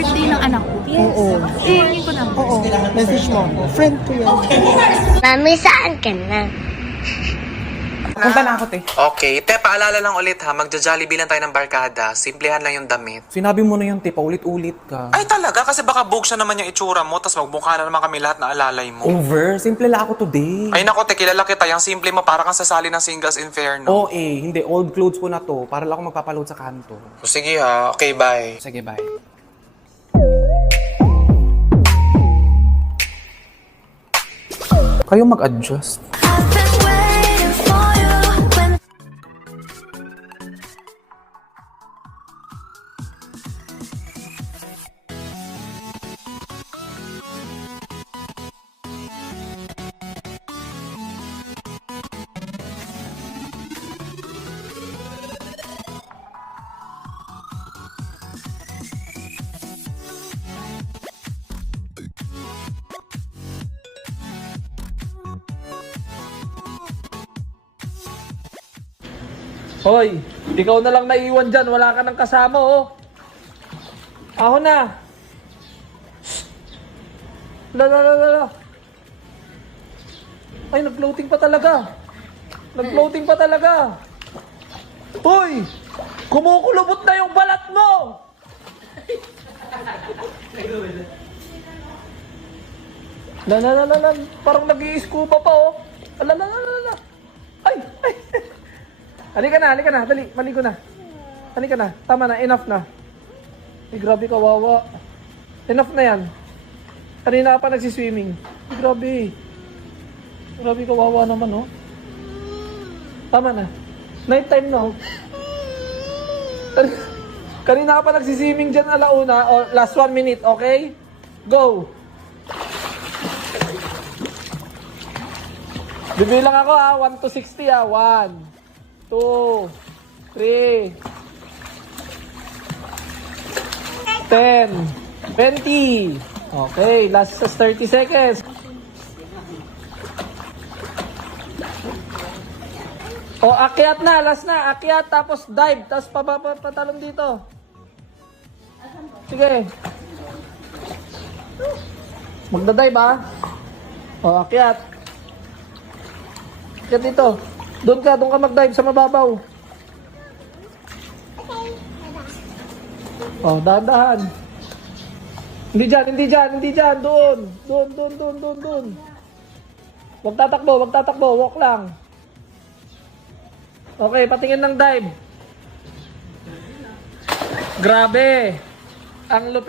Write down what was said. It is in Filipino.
birthday ng anak ko. Yes. Oo. Hihingin ko naman. Oo, message mo. Friend ko yan. Mami, saan ka na? Punta na ako, te. Okay, te, paalala lang ulit ha, magja-Jollibee lang tayo ng barkada. Simplehan lang yung damit. Sinabi mo na yun, te. Paulit-ulit ka. Ay talaga? Kasi baka book siya naman yung itsura mo, tas magmukha na naman kami lahat na alalay mo. Over. Simple lang ako today. Ay nako, te, kilala kita. Yung simple mo, para kang sasali ng Singles Inferno. Oo, Hindi. Old clothes ko na to. Para lang ako magpapaload sa kanto. O, sige ha, okay, bye. Sige, bye. Kayo mag-adjust. Hoy, ikaw na lang naiwan dyan. Wala ka ng kasama, oh. Ako na. La. Ay, nag-floating pa talaga. Nag-floating pa talaga. Hoy, kumukulubot na yung balat mo. La. Parang nag-i-scuba pa, oh. La. Ay. Halika na. Dali, maligo na. Halika na. Tama na, enough na. Ay, grabe kawawa. Enough na yan. Kanina pa nagsiswimming. Ay, grabe. Grabe kawawa naman, oh. Tama na. Night time na, oh. Kanina pa nagsiswimming dyan alauna. Oh, last 1 minute, okay? Go! Bibilang ako, 1 to 60, 1, 2, 3, 10, 20. Okay, last 30 seconds. O, akyat na, last na. Akyat, tapos dive, tapos patalon dito. Sige. Magda-dive, ha? O, akyat. Akyat dito. Doon ka mag-dive sa mababaw. Oh, dahan-dahan. Hindi dyan. Doon. Huwag tatakbo. Walk lang. Okay, patingin ng dive. Grabe. Ang lupit.